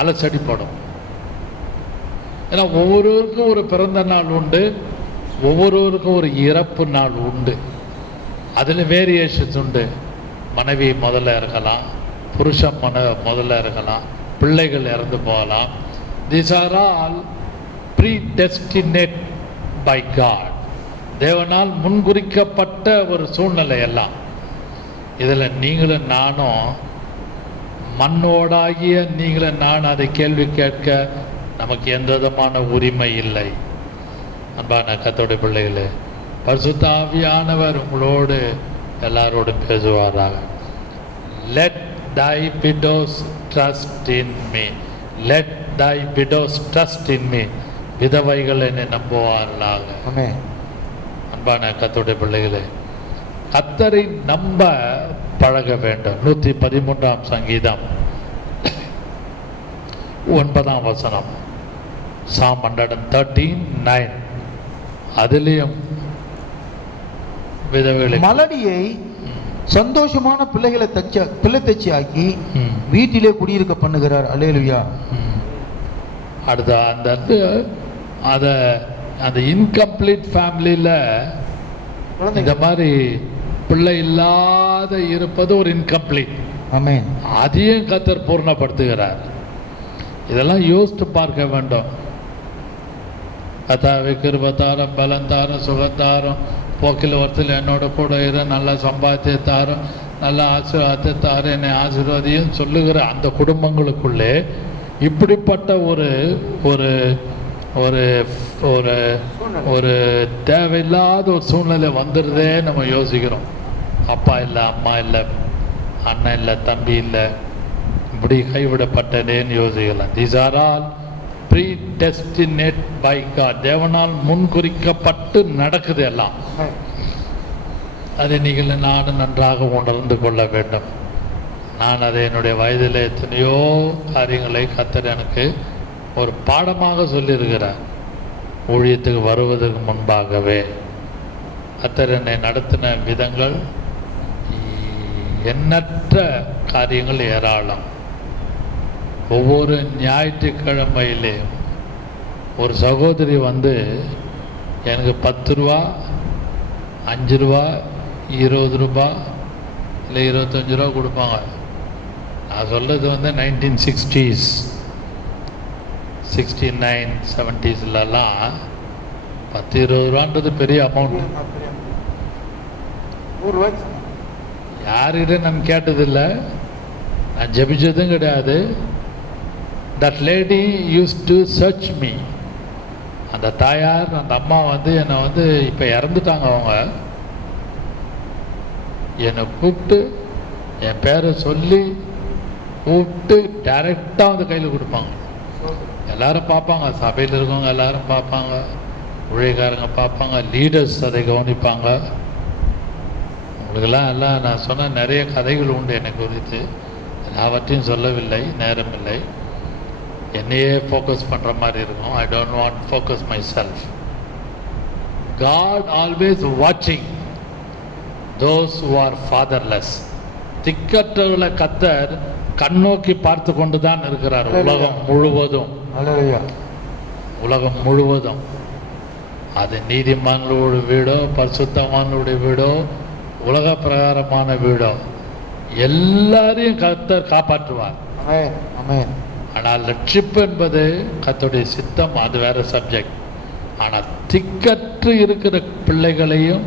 அலசடிப்படும். ஏன்னா ஒவ்வொருவருக்கும் ஒரு பிறந்த நாள் உண்டு, ஒவ்வொருவருக்கும் ஒரு இறப்பு நாள் உண்டு. அதில் வேரியேஷன்ஸ் உண்டு. மனைவி முதல்ல இருக்கலாம், புருஷன் முதல்ல இருக்கலாம், பிள்ளைகள் இறந்து போகலாம். These are all predestined by God. தேவனால் முன்குறிக்கப்பட்ட ஒரு சூழ்நிலை எல்லாம். இதில் நீங்களும் நானும், மண்ணோடாகிய நீங்களும் நான் அதை கேள்வி கேட்க நமக்கு எந்த விதமான உரிமை இல்லை. அன்பான கர்த்தருடைய பிள்ளைகளே, பரிசுத்த ஆவியானவர் உங்களோடு எல்லாரோடும் பேசுவாராக. Let thy widows trust in me. Let thy widows trust in me. விதவைகள் என்னை நம்புவார்களாக. ஆமென். அன்பான கர்த்தருடைய பிள்ளைகளே, கர்த்தரை நம்ப பழக வேண்டும். 113 சங்கீதம் 9 வசனம், Psalm 113:9. அதிலையும் விதவைகளை மலடியை சந்தோஷமான பிள்ளை தச்சி ஆக்கி வீட்டிலே குடியிருக்க பண்ணுகிறார். அல்லேலூயா. அடுத்த அந்த இன்கம்ப்ளீட் ஃபேமிலியில் இந்த மாதிரி பிள்ளை இல்லாத இருப்பது ஒரு இன்கம்ப்ளீட். ஆமென். அதையும் கர்த்தர் பூர்ணப்படுத்துகிறார். இதெல்லாம் யோசித்து பார்க்க வேண்டும். கர்த்தாவே கிருபை தாரும், பலன் தாரும், சுகம் தாரும், போக்கில் ஒருத்தர் என்னோட கூட இரு, நல்ல சம்பாத்திய தாரும், நல்ல ஆசீர்வாதத்தை தாரும், என்னை ஆசீர்வாதியும் சொல்லுகிற அந்த குடும்பங்களுக்குள்ளே இப்படிப்பட்ட ஒரு ஒரு ஒரு ஒரு ஒரு தேவையில்லாத ஒரு சூழ்நிலை வந்துடுதே நம்ம யோசிக்கிறோம். அப்பா இல்லை, அம்மா இல்லை, அண்ணன் இல்லை, தம்பி இல்லை, இப்படி கைவிடப்பட்டதேன்னு யோசிக்கலாம். These are all predestined by God. தேவனால் முன்குறிக்கப்பட்டு நடக்குது எல்லாம். அதை நீங்கள் நானும் நன்றாக உணர்ந்து கொள்ள வேண்டும். நான் அதை என்னுடைய வயதில் எத்தனையோ காரியங்களை கர்த்தர் எனக்கு ஒரு பாடமாக சொல்லியிருக்கிறார். ஊழியத்துக்கு வருவதற்கு முன்பாகவே கர்த்தர் என்னை நடத்தின விதங்கள் எண்ணற்ற காரியங்கள் ஏராளம். ஒவ்வொரு ஞாயிற்றுக்கிழமையிலே ஒரு சகோதரி வந்து எனக்கு 10 ரூபா, 5 ரூபா, 20 ரூபா இல்லை 25 ரூபா கொடுப்பாங்க. நான் சொல்கிறது வந்து 1960s, 69, 70ஸ்லாம் 10-20 ரூபான்றது பெரிய அமௌண்ட். யார்கிட்ட நான் கேட்டதில்லை, நான் ஜெபிச்சதும் கிடையாது. That lady use to church me. அந்த தாயார், அந்த அம்மா வந்து என்னை வந்து இப்போ இறந்துட்டாங்க. அவங்க என்னை கூப்பிட்டு என் பேரை சொல்லி கூப்பிட்டு டைரெக்டாக வந்து கையில் கொடுப்பாங்க. எல்லாரும் பார்ப்பாங்க, சபையில் இருக்கவங்க எல்லாரும் பார்ப்பாங்க, ஊழியக்காரங்க பார்ப்பாங்க, லீடர்ஸ் அதை கவனிப்பாங்க. உங்களுக்கெல்லாம் எல்லாம் நான் சொன்ன நிறைய கதைகள் உண்டு என்னை குறித்து. எல்லாவற்றையும் சொல்லவில்லை, நேரம் இல்லை. என்னையே ஃபோக்கஸ் பண்ணுற மாதிரி இருக்கும். I don't want focus myself. God always வாட்சிங் தோஸ் ஹூ ஆர் ஃபாதர்லெஸ். திக்கற்றவர்களை கர்த்தர் கண்ணோக்கி பார்த்து கொண்டு தான் இருக்கிறார். உலகம் முழுவதும், உலகம் முழுவதும். அது நீதிமான்களோட வீடோ, பரிசுத்தவான்களுடைய வீடோ, உலக பிரகாரமான வீடோ, எல்லாரையும் கர்த்தர் காப்பாற்றுவார். ஆனால் ரட்சிப்பு என்பது கர்த்தருடைய சித்தம், அது வேற சப்ஜெக்ட். ஆனால் திக்கற்று இருக்கிற பிள்ளைகளையும்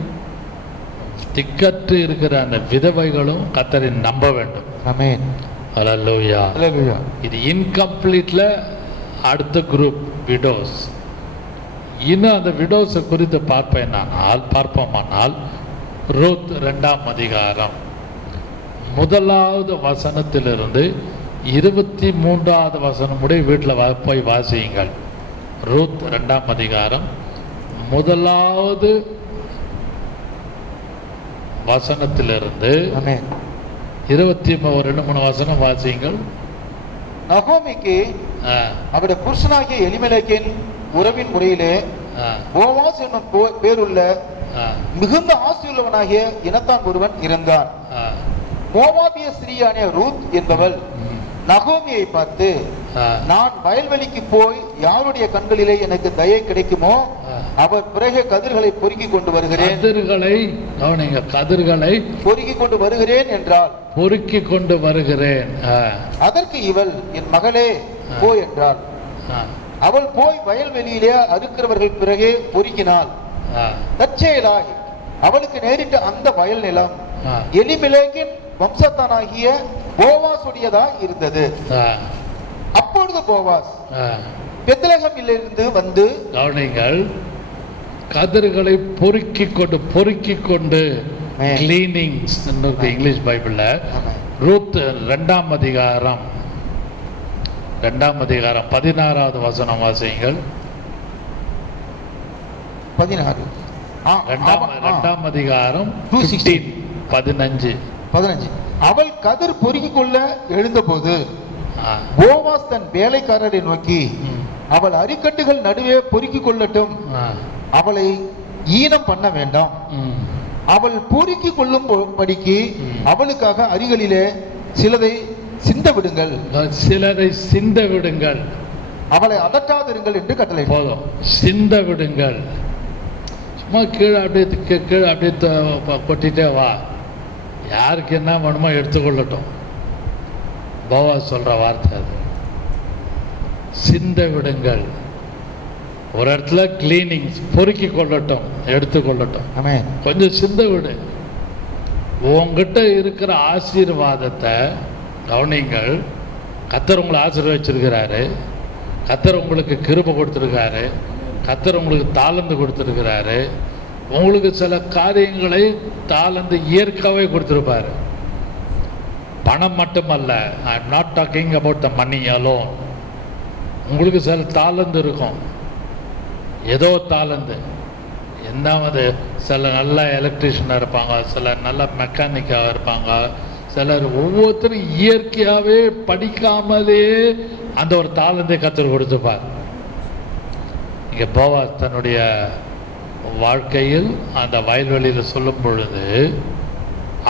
திக்கற்று இருக்கிற அந்த விதவைகளும் கர்த்தரை நம்ப வேண்டும். ஆமென். ஹல்லேலூயா. ஹல்லேலூயா. இது இன்கம்ப்ளீட்ல அடுத்த குரூப் விடோஸ். இன்னும் அந்த விடோஸை குறித்து பார்ப்போமானால் ரூத் 2ஆம் அதிகாரம் 1வது வசனத்திலிருந்து 23வது வசனம் முடிய வீட்டில் போய் வாசியுங்கள். ரூத் 2ஆம் அதிகாரம் 1வது வசனத்திலிருந்து 2-3 வசனம் வாசியுங்கள். நகோமிக்கு அவருடைய புருஷனாகிய எலிமெலேக்கின் உறவின் முறையிலே போவாஸ் என்னும் பேருள்ள மிகுந்த ஆசையுள்ளவனாகிய இனத்தான் ஒருவன் இருந்தான். மோவாபிய ஸ்திரீயானிய ரூத் என்பவள் நகோமியை பார்த்து, நான் வயல்வெளிக்கு போய் யாருடைய கண்களிலே எனக்கு தயை கிடைக்குமோ அவர் பிறகு கதிர்களை பொறுக்கி கொண்டு வருகிறேன். கதிர்களை பொறுக்கி கொண்டு வருகிறேன் என்றாள். பொறுக்கி கொண்டு வருகிறேன். அதற்கு இவள், என் மகளே போ என்றாள். அவள் போய் வயல்வெளியிலே அறுக்கிறவர்கள் பிறகே பொறுக்கினாள். தற்செயலாய் அவளுக்கு நேரிட்ட அந்த வயல் நிலம் எலிமெலேக்கின் வம்சத்தானாகிய போவாசுடையதாய் இருந்தது. அப்பொழுது போவாஸ் பெத்லெகேமிலிருந்து வந்து, கவனிங்கள், கதிர்களை பொறுக்கி கொண்டு கிளீனிங் இங்கிலீஷ் பைபிள்ல ரூத் 2ஆம் அதிகாரம் 16வது வசனம் வாசியுங்கள். 16. 2ஆம் அதிகாரம் 15. அவள் கதிர் பொறுக்கிக் கொள்ள எழுந்தபோது போவாஸ் தன் வேலைக்காரரை நோக்கி, அவள் அரிக்கட்டுகள் நடுவே பொறுக்கிக் கொள்ளட்டும், அவளை ஈனம் பண்ண வேண்டாம், அவள் பொறுக்கிக் கொள்ளும்படிக்கு அவளுக்காக அரிகளிலே சிலதை சிந்த விடுங்கள், அவளை அதட்டாதிருங்கள் என்று கட்டளை. போதும், சிந்த விடுங்கள். சும்மா கீழே அப்படியே கொட்டிட்டே வா, யாருக்கு என்ன வேணுமோ எடுத்துக்கொள்ளட்டும். போவாஸ் சொல்ற வார்த்தை அது. சிந்த விடுங்கள். ஒரு இடத்துல கிளீனிங், பொறுக்கி கொள்ளட்டும், எடுத்துக்கொள்ளட்டும். கொஞ்சம் சிந்த விடு. உங்ககிட்ட இருக்கிற ஆசீர்வாதத்தை கவனிங்கள். கர்த்தர் உங்களை ஆசீர்வதிச்சிருக்கிறாரு, கர்த்தர் உங்களுக்கு கிருபை கொடுத்துருக்காரு, கர்த்தர் உங்களுக்கு தாளந்து கொடுத்துருக்கிறாரு, உங்களுக்கு சில காரியங்களை தாளந்து இயற்கையாகவே கொடுத்துருப்பாரு. பணம் மட்டுமல்ல, I am not talking about the money alone. உங்களுக்கு சில தாளந்து இருக்கும், ஏதோ தாளந்து. என்னாவது சில நல்ல எலக்ட்ரிஷியனாக இருப்பாங்க, சில நல்ல மெக்கானிக்காக இருப்பாங்க, சிலர் ஒவ்வொருத்தரும் இயற்கையாகவே படிக்காமலே அந்த ஒரு தாளந்தை கற்றுக் கொடுத்துப்பார். இங்கே போவாஸ் தன்னுடைய வாழ்க்கையில் அந்த வயல்வெளியில் சொல்லும் பொழுது,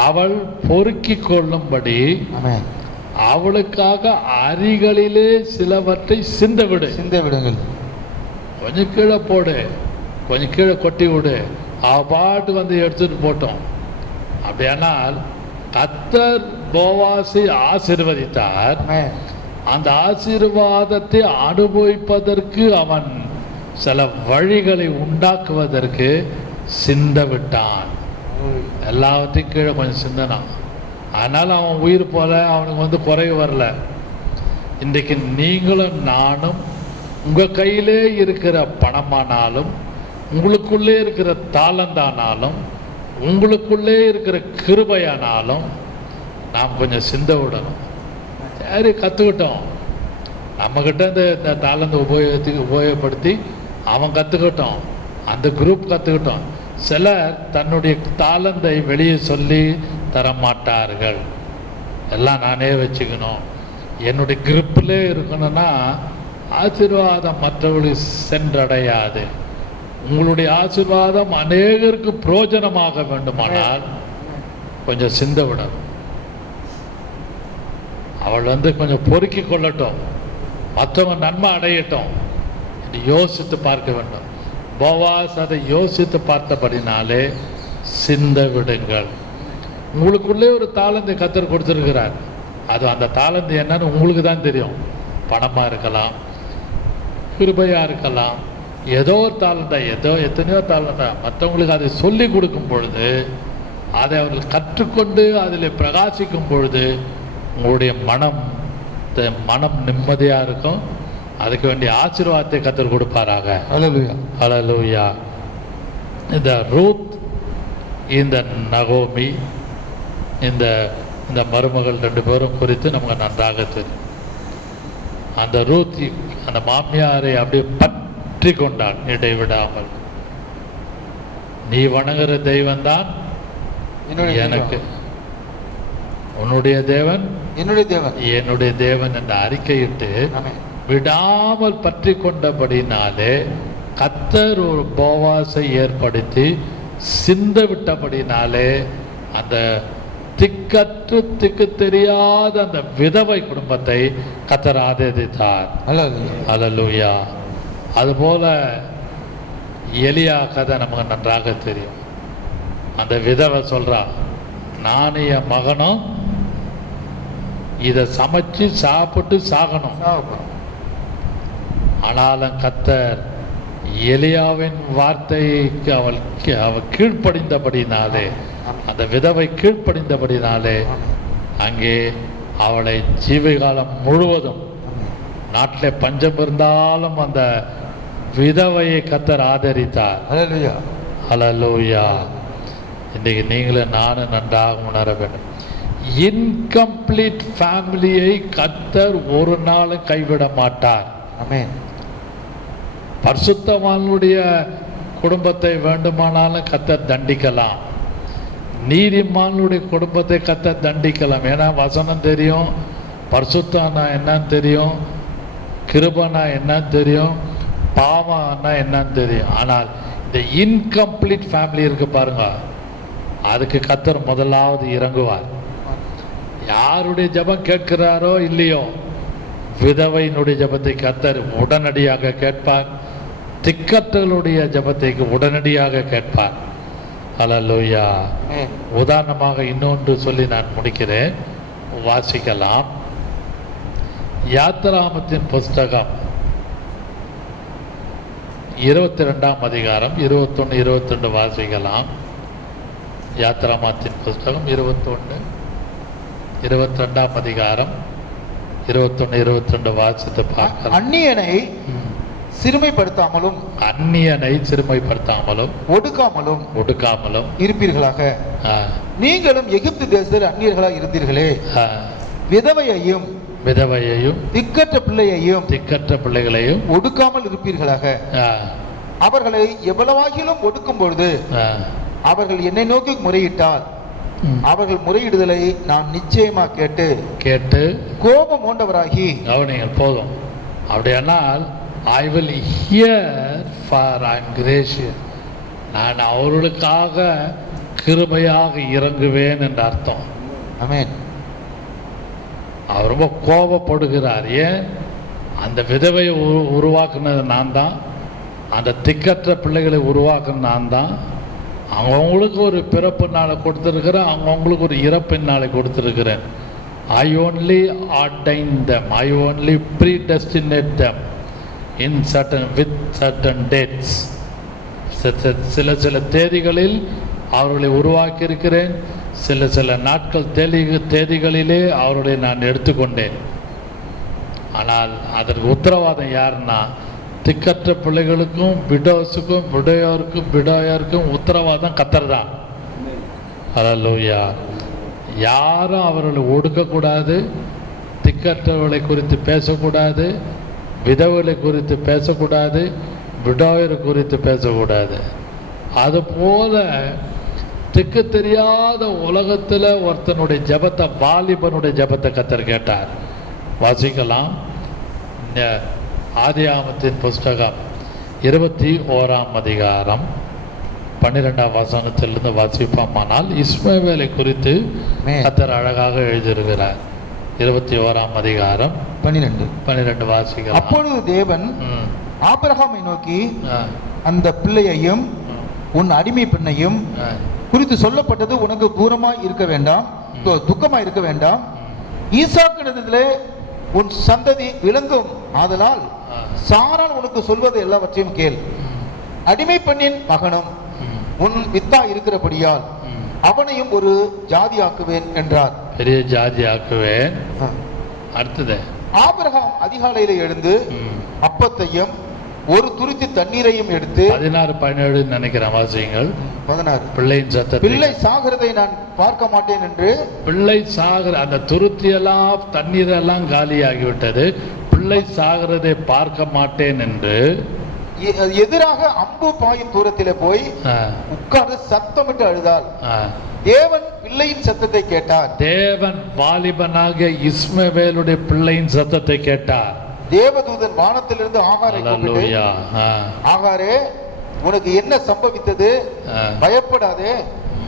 அவள் பொறுக்கி கொள்ளும்படி அவளுக்காக அரிகளிலே சிலவற்றை சிந்த விடுங்கள். கொஞ்சம் கீழே போடு, கொஞ்சம் கீழே கொட்டி விடு, அவ பாட்டு வந்து எடுத்துட்டு போட்டோம். அப்படியானால் கர்த்தர் போவாசை ஆசீர்வதித்தார். அந்த ஆசீர்வாதத்தை அனுபவிப்பதற்கு அவன் சில வழிகளை உண்டாக்குவதற்கு சிந்த விட்டான். எல்லாத்தையும் கீழே கொஞ்சம் சிந்தனான். அதனால அவன் உயிர் போல அவனுக்கு குறைவு வரல. இன்றைக்கு நீங்களும் நானும் உங்க கையிலே இருக்கிற பணமானாலும், உங்களுக்குள்ளே இருக்கிற தாளந்தானாலும், உங்களுக்குள்ளே இருக்கிற கிருபையானாலும் நாம் கொஞ்சம் சிந்த விடணும். சரி, கற்றுக்கிட்டோம், நம்மக்கிட்ட இந்த தாளந்தை உபயோகப்படுத்தி அவன் கற்றுக்கிட்டோம், அந்த குரூப் கற்றுக்கிட்டோம். சிலர் தன்னுடைய தாளந்தை வெளியே சொல்லி தரமாட்டார்கள். எல்லாம் நானே வச்சுக்கணும், என்னுடைய கிரிப்பிலே இருக்கணும்னா ஆசீர்வாதம் மற்றவர்களுக்கு சென்றடையாது. உங்களுடைய ஆசீர்வாதம் அநேகருக்கு பிரயோஜனமாக வேண்டுமானால் கொஞ்சம் சிந்த விடணும். அவள் கொஞ்சம் பொறுக்கி கொள்ளட்டும், மற்றவங்க நன்மை அடையட்டும், யோசித்து பார்க்க வேண்டும். போவாஸ் அதை யோசித்து பார்த்தபடினாலே சிந்த விடுங்கள். உங்களுக்குள்ளே ஒரு தாளந்தை கர்த்தர் கொடுத்துருக்கிறார். அது அந்த தாளந்து என்னன்னு உங்களுக்கு தான் தெரியும். பணமாக இருக்கலாம், கிருபையாக இருக்கலாம், ஏதோ ஒரு தாளந்தா, எத்தனையோ தாளந்தா. மற்றவங்களுக்கு அதை சொல்லி கொடுக்கும் பொழுது, அதை அவர்கள் கற்றுக்கொண்டு அதில் பிரகாசிக்கும் பொழுது உங்களுடைய மனம் நிம்மதியாக இருக்கும். அதுக்கு வேண்டிய ஆசீர்வாதத்தை கர்த்தர் கொடுப்பாராக. ஹல்லேலூயா, ஹல்லேலூயா. இந்த ரூத், இந்த நகோமி, இந்த மருமகள் 2 பேரும் குறித்து நமக்கு நன்றாக தெரியும். அந்த ரூத் அந்த மாமியாரை அப்படியே பற்றி கொண்டாள் இடைவிடாமல். நீ வணங்குற தெய்வம் தான் எனக்கு, உன்னுடைய தேவன் என்னுடைய தேவன் என்று அறிக்கையிட்டு விடாமல் பற்றி கொண்டபடினாலே கர்த்தர் ஒரு போவாசை ஏற்படுத்தி சிந்த விட்டபடினாலே அந்த திக்கு தெரியாத அந்த விதவை குடும்பத்தை கர்த்தர் ஆதரித்தார். ஹல்லேலூயா. அதுபோல எலியா கதை நமக்கு நன்றாக தெரியும். அந்த விதவை சொல்றா, நானும் என் மகனும் இதை சமைச்சு சாப்பிட்டு சாகணும். ஆனாலும் கர்த்தர் எலியாவின் வார்த்தைக்கு அவள் கீழ்ப்படிந்தபடினாலே, அந்த விதவை கீழ்ப்படிந்தபடினாலே அங்கே அவளை ஜீவிகாலம் முழுவதும், நாட்டிலே பஞ்சம் இருந்தாலும் அந்த விதவையை கர்த்தர் ஆதரித்தார். ஹல்லேலூயா. இன்றைக்கு நீங்களும் நானும் நன்றாக உணர வேண்டும். இன்கம்ப்ளீட் ஃபேமிலியை கர்த்தர் ஒரு நாளும் கைவிட மாட்டார். ஆமென். பரிசுத்தவான்களுடைய குடும்பத்தை வேண்டுமானாலும் கர்த்தர் தண்டிக்கலாம், நீதிமான்களுடைய குடும்பத்தை கர்த்தர் தண்டிக்கலாம். ஏன்னா வசனம் தெரியும், பரிசுத்தம்னா என்னன்னு தெரியும், கிருபைனா என்னன்னு தெரியும், பாவம்னா என்னன்னு தெரியும். ஆனால் இந்த இன்கம்ப்ளீட் ஃபேமிலி இருக்கு பாருங்க, அதுக்கு கர்த்தர் முதலாவது இறங்குவார். யாருடைய ஜெபம் கேட்கிறாரோ இல்லையோ, விதவையினுடைய ஜெபத்தை கர்த்தர் உடனடியாக கேட்பார், திக்கற்றலுடைய ஜெபத்தை உடனடியாக கேட்பார். ஹல்லேலூயா. உதாரணமாக இன்னொன்று சொல்லி நான் முடிக்கிறேன், வாசிக்கலாம். யாத்திராமத்தின் புஸ்தகம் 22ஆம் அதிகாரம் 21, 22 வாசிக்கலாம். யாத்திராமத்தின் புஸ்தகம் 21, 22ஆம் அதிகாரம் 21, 22 வாசித்து பார்க்கலாம். அந்நியனை சிறுமைப்படுத்தாமலும் அந்நியனை சிறுமைப்படுத்தாமலும் ஒடுக்காமலும் இருப்பீர்களாக. நீங்களும் எகிப்து தேசத்தில் அந்நியர்களாக இருந்தீர்களே. விதவையையும் திக்கற்ற பிள்ளைகளையும் ஒடுக்காமல் இருப்பீர்களாக. அவர்களை எவ்வளவாகிலும் ஒடுக்கும் பொழுது அவர்கள் என்னை நோக்கி முறையிட்டால் அவர்கள் முறையிடுதலை நான் நிச்சயமா கேட்டு கோபம் மூண்டவராகி. கவனிங்கள், போதும். அப்படியானால் I will hear for I am gracious. நான் அவர்களுக்காக கிருபையாக இறங்குவேன் என்ற அர்த்தம். ஆமென். அவர் ரொம்ப கோபப்படுகிறார். ஏன்? அந்த விதவையை உருவாக்குனது நான் தான், அந்த திக்கற்ற பிள்ளைகளை உருவாக்குனது நான் தான். அவங்களுக்கு ஒரு பிறப்பு நாளை கொடுத்துருக்கிறேன், அவங்களுக்கு ஒரு இறப்பு நாளை கொடுத்துருக்கிறேன். I only ordained them, I only predestinate them in with certain dates. சில தேதிகளில் அவர்களை உருவாக்கி இருக்கிறேன், சில நாட்கள் தேதிகளிலே அவர்களை நான் எடுத்துக்கொண்டேன். ஆனால் அதற்கு உத்தரவாதம் யாருன்னா, திக்கற்ற பிள்ளைகளுக்கும் விடோயருக்கும் உத்தரவாதம் கர்த்தர் தான். ஹல்லேலூயா. யாரும் அவர்களை ஒடுக்கக்கூடாது, திக்கற்றவர்களை குறித்து பேசக்கூடாது, விதவைகளை குறித்து பேசக்கூடாது, விடோயர் குறித்து பேசக்கூடாது. அதுபோல திக்கு தெரியாத உலகத்தில் ஒருத்தனுடைய ஜெபத்தை, வாலிபனுடைய ஜெபத்தை கர்த்தர் கேட்டார். வாசிக்கலாம். ஆதியாகமத்தின் புஸ்தகம் 21ஆம் அதிகாரம் 12ஆம் வசனத்திலிருந்து வாசிப்போமானால், இஸ்மவேலை குறித்து கர்த்தர் அழகாக எழுதியிருக்கிறார். 21ஆம் அதிகாரம் 12 வாசிக்கலாம். அப்பொழுது தேவன் ஆபிரகாமை நோக்கி, அந்த பிள்ளையையும் உன் அடிமை பெண்ணையும் குறித்து சொல்லப்பட்டது உனக்கு தூரமாய் இருக்க வேண்டாம், துக்கமாய் இருக்க வேண்டாம். ஈசாக்கினிடத்திலே உன் சந்ததி விளங்கும், ஆதலால் சாராள் உனக்கு சொல்வது எல்லாவற்றையும் கேள். அடிமை பெண்ணின் மகனும் உன் வித்தா இருக்கிறபடியால் அவனையும் ஒரு ஜாதி ஆக்குவேன் என்றார். பெரிய ஜாதி ஆக்குவேன். அடுத்தது, ஆபிரகாம் அதிகாலையில எழுந்து அப்பத்தையும் ஒரு துருத்தி தண்ணீரையும் எடுத்து 16-17 நினைக்கிறேன் வாசியுங்கள். 16 பிள்ளையின் சத்தத்தை, பிள்ளை சாகிறதை நான் பார்க்க மாட்டேன் என்று. பிள்ளை சாகிற அந்த துருத்தியெல்லாம் தண்ணீரெல்லாம் காலியாகிவிட்டது, பிள்ளை சாகிறதை பார்க்க மாட்டேன் என்று எதிராக அம்பு பாயும் தூரத்திலே போய் உட்கார்ந்து சத்தமிட்டு அழுதாள். தேவன் பிள்ளையின் சத்தத்தை கேட்டார். தேவன் வாலிபனாக இஸ்மவேலுடைய பிள்ளையின் சத்தத்தை கேட்டார். தேவதூதன் வானத்திலிருந்து ஆகாரை கூப்பிட்டு, ஆகாரே, உனக்கு என்ன சம்பவித்தது? பயப்படாதே,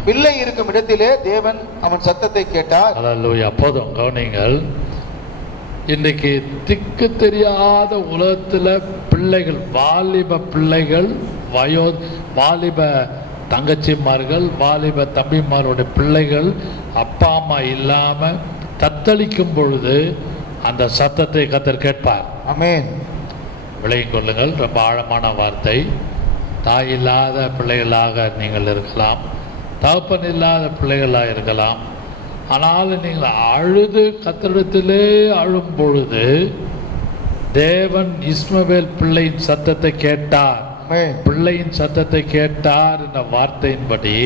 பிள்ளை இருக்கும் இடத்திலே தேவன் அவன் சத்தத்தை கேட்டார். அல்லேலூயா. போதும், கவனிங்கள். இன்றைக்கு திக்கு தெரியாத உலகத்தில் பிள்ளைகள், வாலிப பிள்ளைகள், வாலிப தங்கச்சிமார்கள், வாலிப தம்பிமாருடைய பிள்ளைகள் அப்பா அம்மா இல்லாமல் தத்தளிக்கும் பொழுது அந்த சத்தத்தை கர்த்தர் கேட்பார். ஆமென். விளங்கிக் கொள்ளுங்கள். ரொம்ப ஆழமான வார்த்தை. தாய் இல்லாத பிள்ளைகளாக நீங்கள் இருக்கலாம், தகப்பன் இல்லாத பிள்ளைகளாக இருக்கலாம். ஆனால் நீங்கள் அழுது கர்த்தரிடத்திலே அழும் பொழுது தேவன் இஸ்மவேல் பிள்ளையின் சத்தத்தை கேட்டார். பிள்ளையின் சத்தத்தை கேட்டார் என்ற வார்த்தையின்படி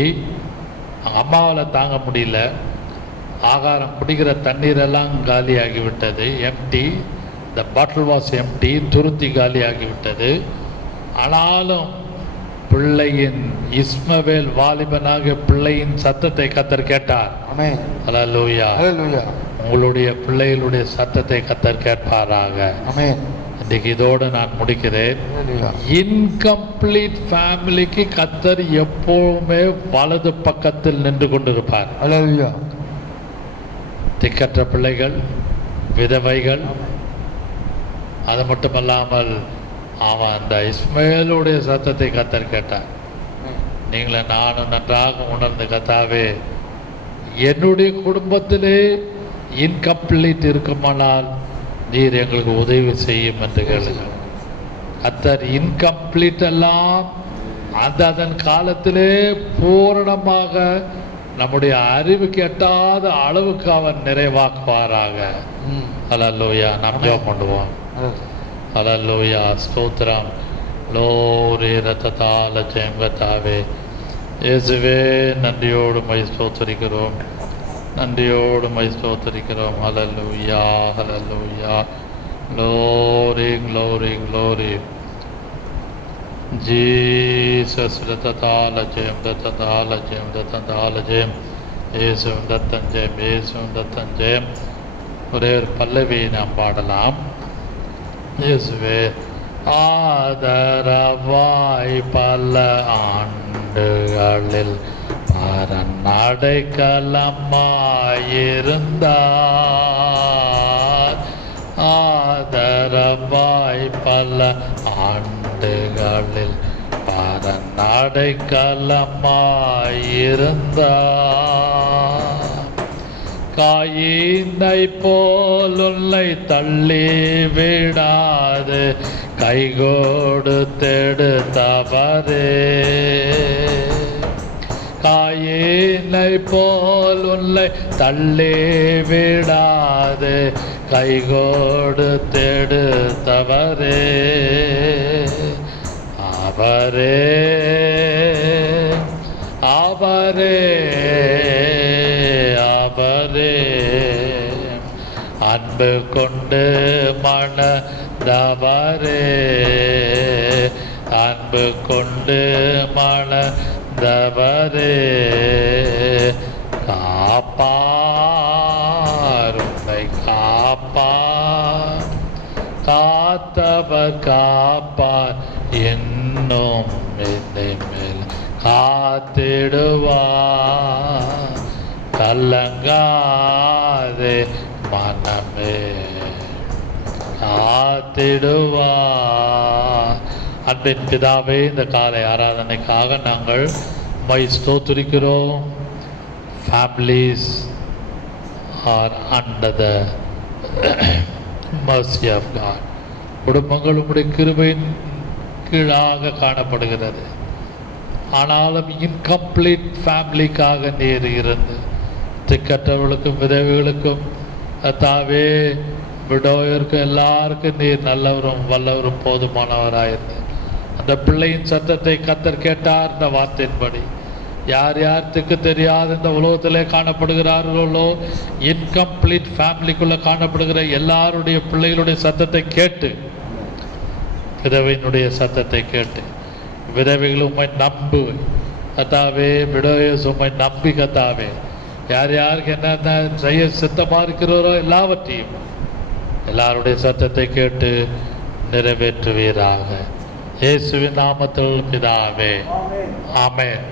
அம்மாவால் தாங்க முடியல, ஆகாரம் குடிக்கிற தண்ணீர் எல்லாம் காலியாகிவிட்டது. Empty, the bottle was empty, துருத்தி காலியாகிவிட்டது. ஆனாலும் பிள்ளையின் இஸ்மவேல் வாலிபனாக பிள்ளையின் சத்தத்தை கர்த்தர் கேட்டார். ஆமென். ஹல்லேலூயா. ஹல்லேலூயா. உங்களுடைய பிள்ளைகளுடைய சத்தத்தை கர்த்தர் கேட்பாராக. ஆமென். இன்னைக்கு இதோடு நான் முடிக்கிறேன். ஹல்லேலூயா. இன்கம்ப்ளீட் ஃபேமிலிக்கு கர்த்தர் எப்பவுமே வலது பக்கத்தில் நின்று கொண்டிருப்பார். ஹல்லேலூயா. திக்கற்ற பிள்ளைகள், விதவைகள், அது மட்டுமல்லாமல் அவன் அந்த இஸ்மவேலுடைய சத்தத்தை கர்த்தர் கேட்டார். நீங்களே நானும் நன்றாக உணர்ந்து, கர்த்தாவே என்னுடைய குடும்பத்திலே இன்கம்ப்ளீட் இருக்குமானால் நீர் எங்களுக்கு உதவி செய்யும் என்று கேளுங்க. கர்த்தர் இன்கம்ப்ளீட் எல்லாம் அதன் காலத்திலே பூரணமாக நம்முடைய அறிவுக்கு எட்டாத அளவுக்கு அவன் நிறைவாக்குவாராக. ஹல்லேலூயா. நாம் ஜெபம் பண்ணுவோம். ஹல்லேலூயா. ஸ்தோத்திரம். லோரி ரத்தத்தால ஜெயங்கத்தாவே இயேசுவே, நன்றியோடு மை ஸ்தோத்திரிக்கிறோம், நன்றியோடு மை ஸ்தோத்திரிக்கிறோம். Hallelujah. Hallelujah. Glory glory glory. Jesus ரத்தத்தால ஜெயம், ரத்தத்தால ஜெயம், ரத்தத்தால ஜெயம். இயேசுவின் ரத்தம் ஜெயம், இயேசுவின் ரத்தம் ஜெயம். ஒரே ஒரு பல்லவியை நாம் பாடலாம். இயேசுவே, ஆதரவாய் பல ஆண்டுகளில் பரநடைக்கலமாயிருந்தார். ஆதரவாய் பல ஆண்டுகளில் பரநடைக்கலமாயிருந்தார். காயினை போல் உன்னை தள்ளி விடாது கைகோடு தெடுத்தவரே. காயினை போல் உன்னை தள்ளி விடாது கைகோடு தெடுத்தவரே. அவரே அவரே அவரே அன்பு கொண்டு மணந்தவரே. அன்பு கொண்டு மணந்தவரே. காப்பார், உன்னை காப்பார், காத்தவர் காப்பார், இன்னும் என்னை மேல் காத்திடுவார். கலங்காதே மனமே, காத்திடுவார். அன்பின் பிதாவே, இந்த காலை ஆராதனைக்காக நாங்கள் உம்மை ஸ்தோத்திரிக்கிறோம். Families are under the mercy of God. குடும்பங்கள் உம்முடைய கிருபையின் கீழாக காணப்படுகிறது. ஆனாலும் இன்கம்ப்ளீட் ஃபேமிலிக்காக நீர் இருந்து திக்கற்றவர்களுக்கும் விதவைகளுக்கும் தாவே விடோயருக்கும் எல்லாருக்கும் நீர் நல்லவரும் வல்லவரும் போதுமானவராயிருந்து அந்த பிள்ளையின் சத்தத்தை கர்த்தர் கேட்டார். இந்த வார்த்தையின்படி யார் யார் திக்கு தெரியாத இந்த உலகத்திலே காணப்படுகிறார்களோ, இன்கம்ப்ளீட் ஃபேமிலிக்குள்ள காணப்படுகிற எல்லாருடைய பிள்ளைகளுடைய சத்தத்தை கேட்டு, விதவையினுடைய சத்தத்தை கேட்டு, விதவைகள் உம்மை நம்பு கத்தாவே, விடோயஸ் உம்மை நம்பி கத்தாவே, யார் யாருக்கு என்னென்ன செய்ய சித்தமாக இருக்கிறாரோ எல்லாவற்றையும் எல்லாருடைய சத்தத்தை கேட்டு நிறைவேற்றுவீராக. இயேசுவின் நாமத்தில் பிதாவே, ஆமென்.